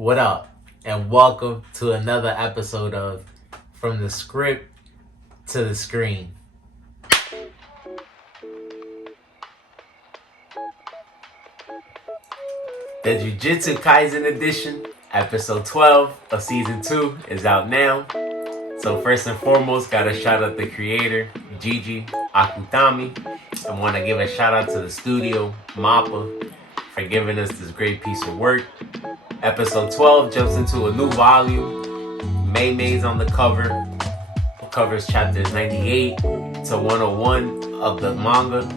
What up? And welcome to another episode of From the Script to the Screen. The Jujutsu Kaisen edition, episode 12 of season 2 is out now. So first and foremost, gotta shout out the creator, Gege Akutami. I want to give a shout out to the studio, MAPPA, for giving us this great piece of work. Episode 12 jumps into a new volume. May's on the cover. Covers chapters 98 to 101 of the manga.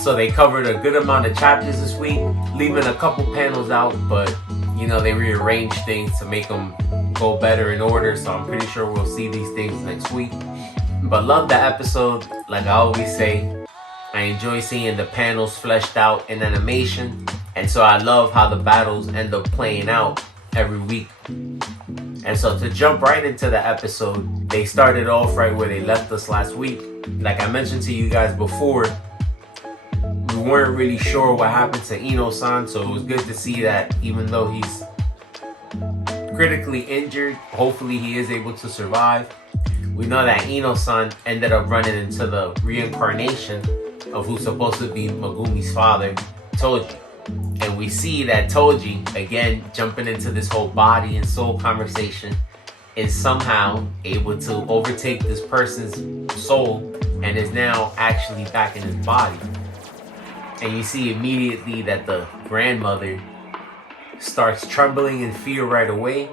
So they covered a good amount of chapters this week, leaving a couple panels out, but they rearranged things to make them go better in order. So I'm pretty sure we'll see these things next week. But love the episode. Like I always say, I enjoy seeing the panels fleshed out in animation. And so I love how the battles end up playing out every week. And so to jump right into the episode, they started off right where they left us last week. Like I mentioned to you guys before, we weren't really sure what happened to Ino-san. So it was good to see that even though he's critically injured, hopefully he is able to survive. We know that Ino-san ended up running into the reincarnation of who's supposed to be Megumi's father, Toji. And we see that Toji, again, jumping into this whole body and soul conversation, is somehow able to overtake this person's soul and is now actually back in his body. And you see immediately that the grandmother starts trembling in fear right away.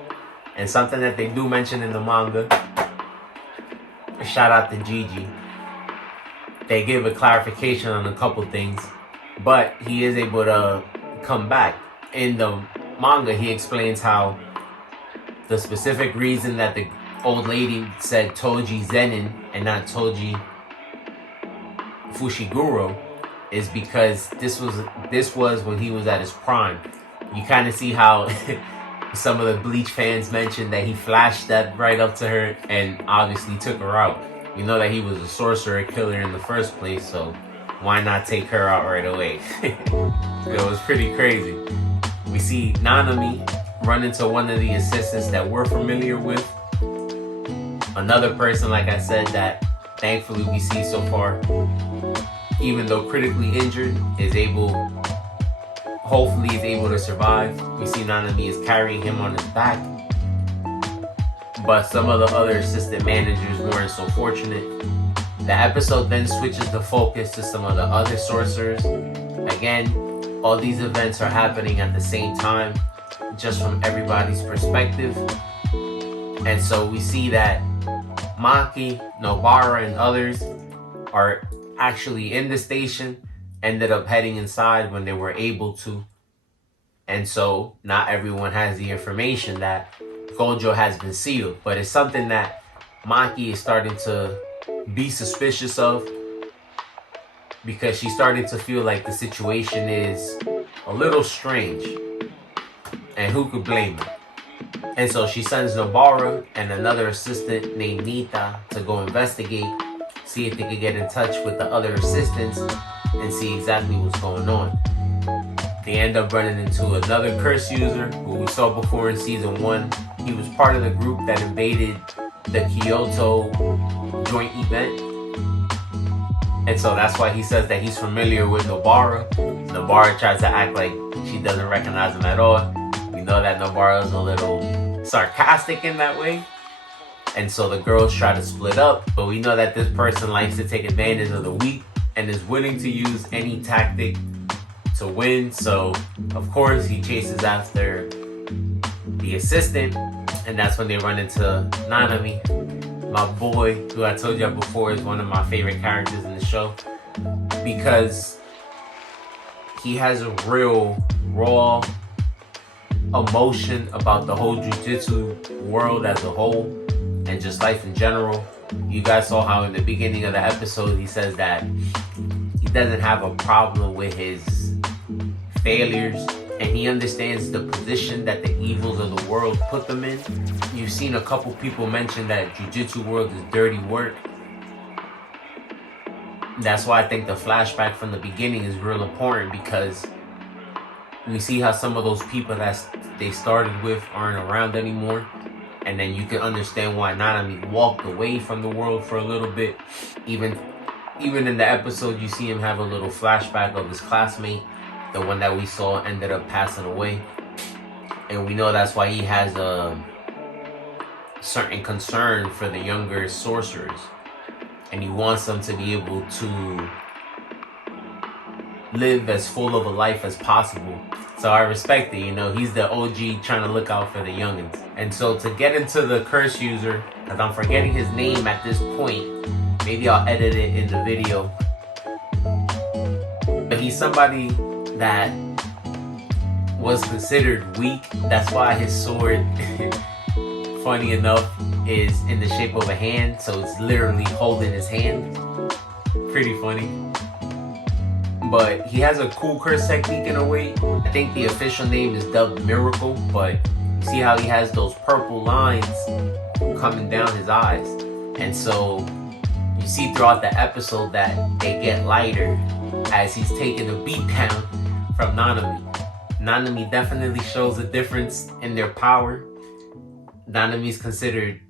And something that they do mention in the manga, shout out to Gege, they give a clarification on a couple things, but he is able to come back. In the manga, he explains how the specific reason that the old lady said Toji Zenin and not Toji Fushiguro is because this was when he was at his prime. You kind of see how some of the Bleach fans mentioned that he flashed that right up to her and obviously took her out. We know that he was a sorcerer killer in the first place, so why not take her out right away? It was pretty crazy. We see Nanami run into one of the assistants that we're familiar with. Another person, like I said, that thankfully we see so far, even though critically injured, hopefully is able to survive. We see Nanami is carrying him on his back. But some of the other assistant managers weren't so fortunate. The episode then switches the focus to some of the other sorcerers. Again, all these events are happening at the same time, just from everybody's perspective. And so we see that Maki, Nobara, and others are actually in the station, ended up heading inside when they were able to. And so not everyone has the information that Gojo has been sealed, but it's something that Maki is starting to be suspicious of, because she's starting to feel like the situation is a little strange, and who could blame her? And so she sends Nobara and another assistant named Nita to go investigate, see if they could get in touch with the other assistants and see exactly what's going on. They end up running into another curse user who we saw before in season 1. He was part of the group that invaded the Kyoto joint event. And so that's why he says that he's familiar with Nobara. Nobara tries to act like she doesn't recognize him at all. We know that Nobara is a little sarcastic in that way. And so the girls try to split up, but we know that this person likes to take advantage of the weak and is willing to use any tactic to win. So of course he chases after the assistant, and that's when they run into Nanami, my boy, who I told you before is one of my favorite characters in the show, because he has a real raw emotion about the whole jujitsu world as a whole and just life in general. You guys saw how in the beginning of the episode he says that he doesn't have a problem with his failures, and he understands the position that the evils of the world put them in. You've seen a couple people mention that jujitsu world is dirty work. That's why I think the flashback from the beginning is real important, because we see how some of those people that's they started with aren't around anymore. And then you can understand why Nanami walked away from the world for a little bit. Even in the episode, you see him have a little flashback of his classmate, the one that we saw ended up passing away. And we know that's why he has a certain concern for the younger sorcerers. And he wants them to be able to live as full of a life as possible. So I respect it, he's the OG trying to look out for the youngins. And so to get into the curse user, because I'm forgetting his name at this point, maybe I'll edit it in the video. But he's somebody that was considered weak. That's why his sword, funny enough, is in the shape of a hand. So it's literally holding his hand. Pretty funny. But he has a cool curse technique in a way. I think the official name is dubbed Miracle, but you see how he has those purple lines coming down his eyes. And so you see throughout the episode that they get lighter as he's taking a beat down from Nanami. Nanami definitely shows a difference in their power. Nanami's considered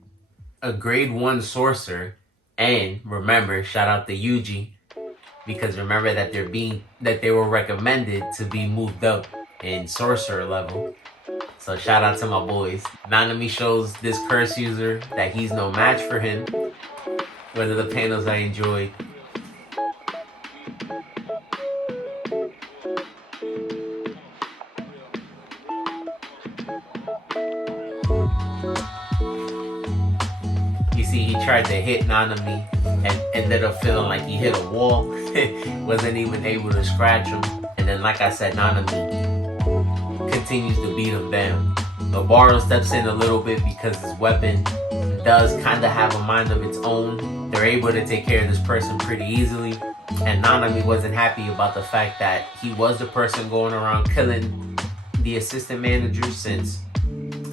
a grade 1 sorcerer. And remember, shout out to Yuji, because remember that they were recommended to be moved up in sorcerer level. So shout out to my boys. Nanami shows this curse user that he's no match for him. One of the panels I enjoyed. You see, he tried to hit Nanami and ended up feeling like he hit a wall. Wasn't even able to scratch him. And then, like I said, Nanami continues to beat him down. Nobara steps in a little bit because his weapon does kind of have a mind of its own. They're able to take care of this person pretty easily. And Nanami wasn't happy about the fact that he was the person going around killing the assistant managers, since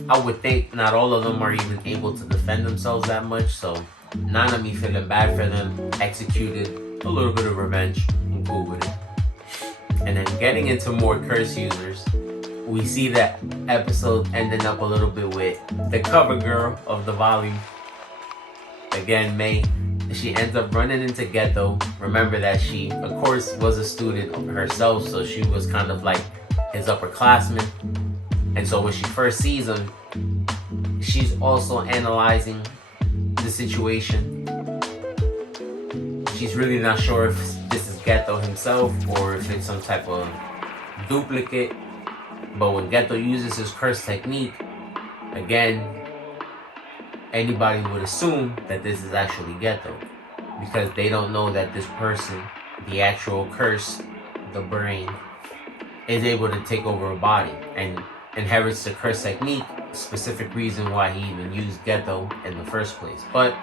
I would think not all of them are even able to defend themselves that much. So Nanami, feeling bad for them, executed a little bit of revenge. I'm cool with it. And then getting into more curse users, we see that episode ending up a little bit with the cover girl of the volume. Again, May. She ends up running into Geto. Remember that she, of course, was a student herself, so she was kind of like his upperclassman. And so when she first sees him, she's also analyzing the situation. She's really not sure if this is Geto himself or if it's some type of duplicate. But when Geto uses his curse technique, again, anybody would assume that this is actually Geto, because they don't know that this person, the actual curse, the brain, is able to take over a body and inherits the curse technique, specific reason why he even used Geto in the first place. But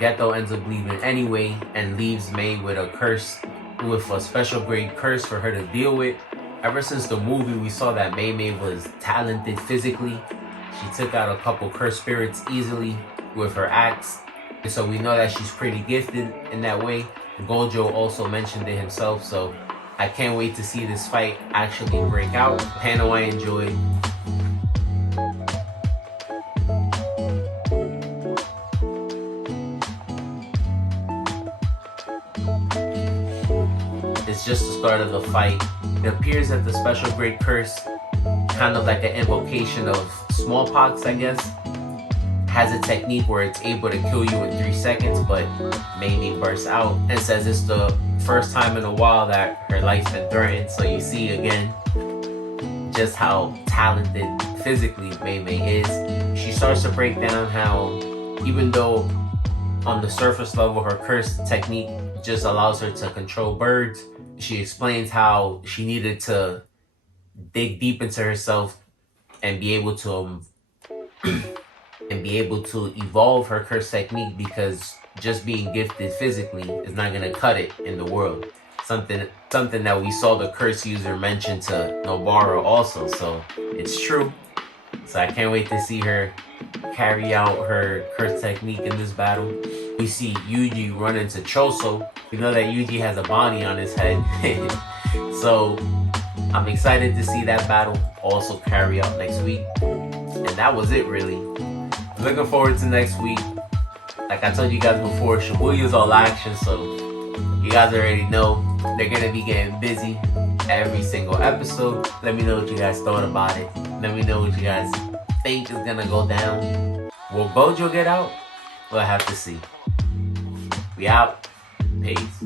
Geto ends up leaving anyway and leaves May with a special grade curse for her to deal with. Ever since the movie, we saw that May was talented physically. She took out a couple cursed spirits easily with her axe. And so we know that she's pretty gifted in that way. Gojo also mentioned it himself, so I can't wait to see this fight actually break out. Panel I enjoyed. It's just the start of the fight. It appears that the special great curse, kind of like an invocation of smallpox, I guess, has a technique where it's able to kill you in 3 seconds, but Mamie bursts out and says it's the first time in a while that her life's been threatened. So you see again just how talented physically Mamie is. She starts to break down how, even though on the surface level her curse technique just allows her to control birds, she explains how she needed to dig deep into herself and be able to evolve her curse technique, because just being gifted physically is not gonna cut it in the world. Something that we saw the curse user mention to Nobara also, so it's true. So I can't wait to see her carry out her curse technique in this battle. We see Yuji run into Choso. We know that Yuji has a bounty on his head. So I'm excited to see that battle also carry out next week. And that was it, really. Looking forward to next week. Like I told you guys before, Shibuya's all action, so you guys already know they're gonna be getting busy every single episode. Let me know what you guys thought about it. Let me know what you guys think is gonna go down. Will Gojo get out? We'll have to see. We out. Peace.